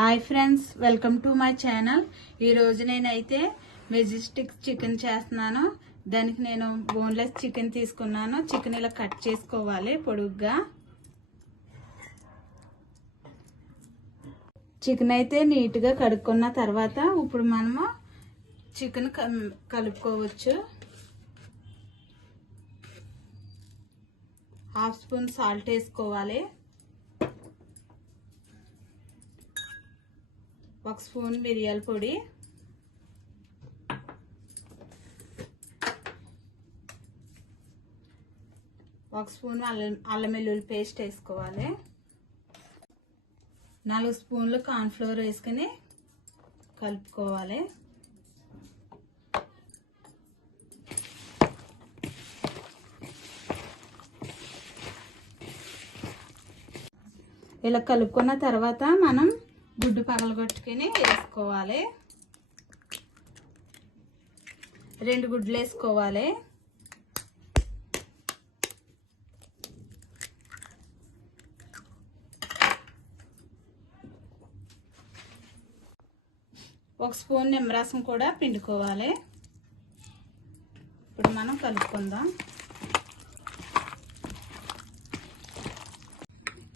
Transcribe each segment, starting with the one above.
Hi friends welcome to my channel. ఈరోజు నేనైతే majestic chicken చేస్తున్నాను. దానికి నేను బోన్లెస్ చికెన్ తీసుకున్నాను. చికెన్ ఇలా కట్ చేసుకోవాలి పొడుగ్గా. చికెన్ అయితే నీట్గా కడుక్కున్న తర్వాత ఇప్పుడు మనము చికెన్ కలుపుకోవచ్చు. హాఫ్ స్పూన్ సాల్ట్ వేసుకోవాలి. ఒక స్పూన్ మిరియాల పొడి. ఒక స్పూన్ అల్లం అల్లం వెల్లుల్లి పేస్ట్ వేసుకోవాలి. నాలుగు స్పూన్లు కార్న్ఫ్లోర్ వేసుకొని కలుపుకోవాలి. ఇలా కలుపుకున్న తర్వాత మనం గుడ్డు పగలగొట్టుకుని వేసుకోవాలి. రెండు గుడ్లు వేసుకోవాలి. ఒక స్పూన్ నిమ్మరసం కూడా పిండుకోవాలి. ఇప్పుడు మనం కలుపుకుందాం.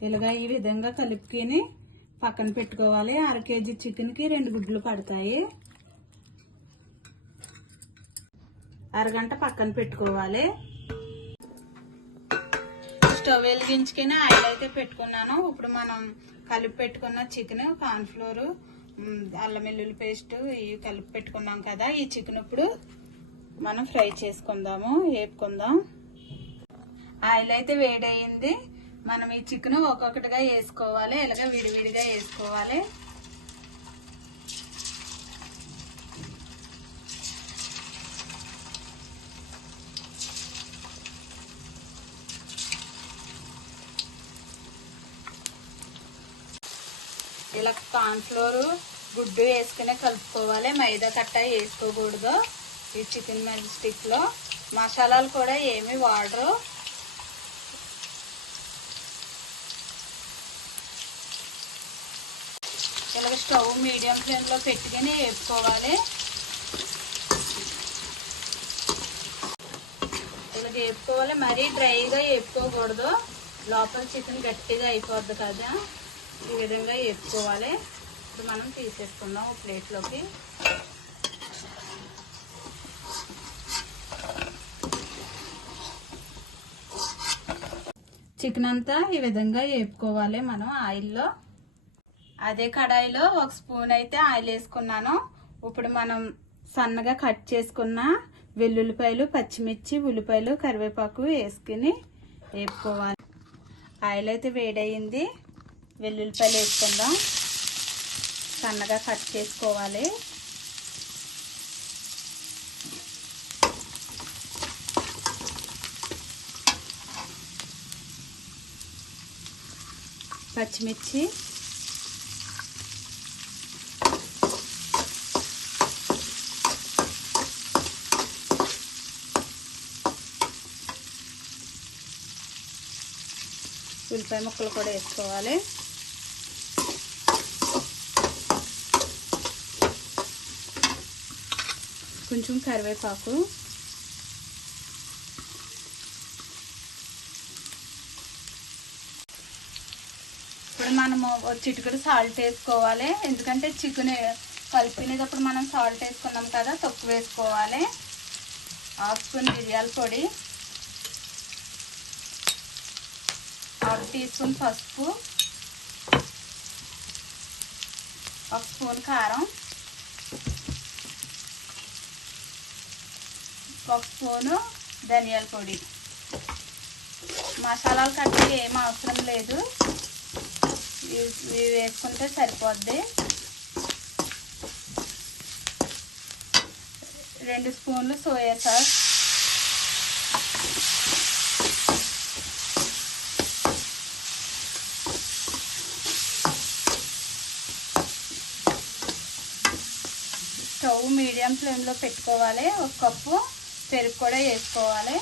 ఇలాగ ఈ విధంగా కలుపుకొని పక్కన పెట్టుకోవాలి. అర కేజీ చికెన్కి రెండు గుడ్లు పడతాయి. అరగంట పక్కన పెట్టుకోవాలి. స్టవ్ వెలిగించుకొని ఆయిల్ అయితే పెట్టుకున్నాను. ఇప్పుడు మనం కలిపి పెట్టుకున్న చికెన్ కార్న్ఫ్లోరు అల్లం వెల్లుల్లి పేస్ట్ ఇవి కలిపి పెట్టుకున్నాం కదా. ఈ చికెన్ ఇప్పుడు మనం ఫ్రై చేసుకుందాము వేపుకుందాం. ఆయిల్ అయితే వేడయింది. మనం ఈ చికెన్ ఒక్కొక్కటిగా వేసుకోవాలి ఇలాగ విడివిడిగా వేసుకోవాలి. ఇలా కార్న్ఫ్లోర్ గుడ్డు వేసుకునే కలుపుకోవాలి మైదా కట్ట వేసుకోకూడదు ఈ చికెన్ మెజస్టిక్లో మసాలాలు కూడా ఏమీ వాడరు. ఇలాగ స్టవ్ మీడియం ఫ్లేమ్లో పెట్టుకొని వేపుకోవాలి. ఇలాగ వేపుకోవాలి. మరీ డ్రైగా వేపుకోకూడదు. లోపల చికెన్ గట్టిగా అయిపోద్ది కదా. ఈ విధంగా వేపుకోవాలి. ఇప్పుడు మనం తీసేసుకుందాం ఒక ప్లేట్లోకి. చికెన్ అంతా ఈ విధంగా వేపుకోవాలి మనం ఆయిల్లో. అదే కడాయిలో ఒక స్పూన్ అయితే ఆయిల్ వేసుకున్నాను. ఇప్పుడు మనం సన్నగా కట్ చేసుకున్న వెల్లుల్లిపాయలు పచ్చిమిర్చి ఉల్లిపాయలు కరివేపాకు వేసుకుని వేపుకోవాలి. ఆయిల్ అయితే వేడయింది. వెల్లుల్లిపాయలు వేసుకుందాం. సన్నగా కట్ చేసుకోవాలి. పచ్చిమిర్చి ఉల్లిపాయ ముక్కలు కూడా వేసుకోవాలి. కొంచెం కరివేపాకు. ఇప్పుడు మనము చిటికడు సాల్ట్ వేసుకోవాలి. ఎందుకంటే చికెన్ కలిపినప్పుడు మనం సాల్ట్ వేసుకున్నాం కదా తక్కువ వేసుకోవాలి. హాఫ్ స్పూన్ మిరియాల పొడి. హాఫ్ టీ స్పూన్ పసుపు ఒక స్పూన్ కారం ఒక స్పూను ధనియాల పొడి. మసాలాలు కట్టి ఏం అవసరం లేదు. ఇవి వేసుకుంటే సరిపోద్ది. రెండు స్పూన్లు సోయా సాస్. స్టవ్ మీడియం ఫ్లేమ్లో పెట్టుకోవాలి. ఒక కప్పు పెరుగు కూడా వేసుకోవాలి.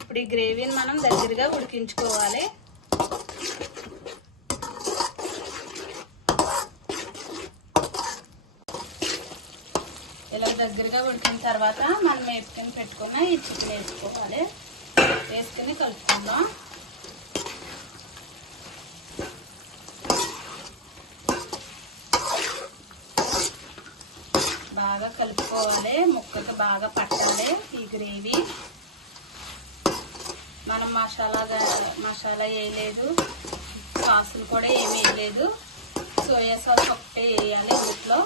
ఇప్పుడు ఈ గ్రేవీని మనం దగ్గరగా ఉడికించుకోవాలి. ఇలా దగ్గరగా ఉడికిన తర్వాత మనం వేసుకొని పెట్టుకున్న ఈ చికెన్ వేసుకోవాలి. వేసుకుని కలుపుకుందాం. బాగా కలుపుకోవాలి. ముక్కకి బాగా పట్టాలి ఈ గ్రేవీ. మనం మసాలా మసాలా వేయలేదు సాసులు కూడా ఏమి వేయలేదు సోయా సాస్ ఒకటే వేయాలి ఇంట్లో.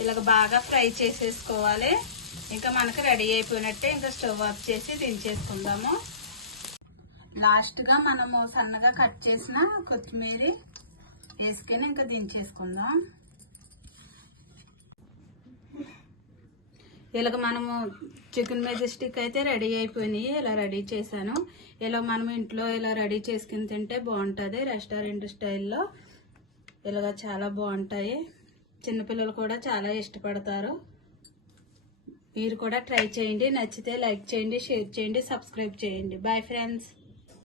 ఇలాగ బాగా ఫ్రై చేసేసుకోవాలి. ఇంకా మనకు రెడీ అయిపోయినట్టే ఇంకా స్టవ్ ఆఫ్ చేసి దించేసుకుందాము. లాస్ట్గా మనము సన్నగా కట్ చేసిన కొత్తిమీర వేసుకొని ఇంకా దించేసుకుందాం. ఇలాగ మనము చికెన్ మెజెస్టిక్ అయితే రెడీ అయిపోయినాయి ఇలా రెడీ చేశాను. ఇలా మనం ఇంట్లో ఇలా రెడీ చేసుకుని తింటే బాగుంటుంది రెస్టారెంట్ స్టైల్లో. ఇలాగ చాలా బాగుంటాయి. చిన్నపిల్లలు కూడా చాలా ఇష్టపడతారు. మీరు కూడా ట్రై చేయండి నచ్చితే లైక్ చేయండి షేర్ చేయండి సబ్స్క్రైబ్ చేయండి. Bye friends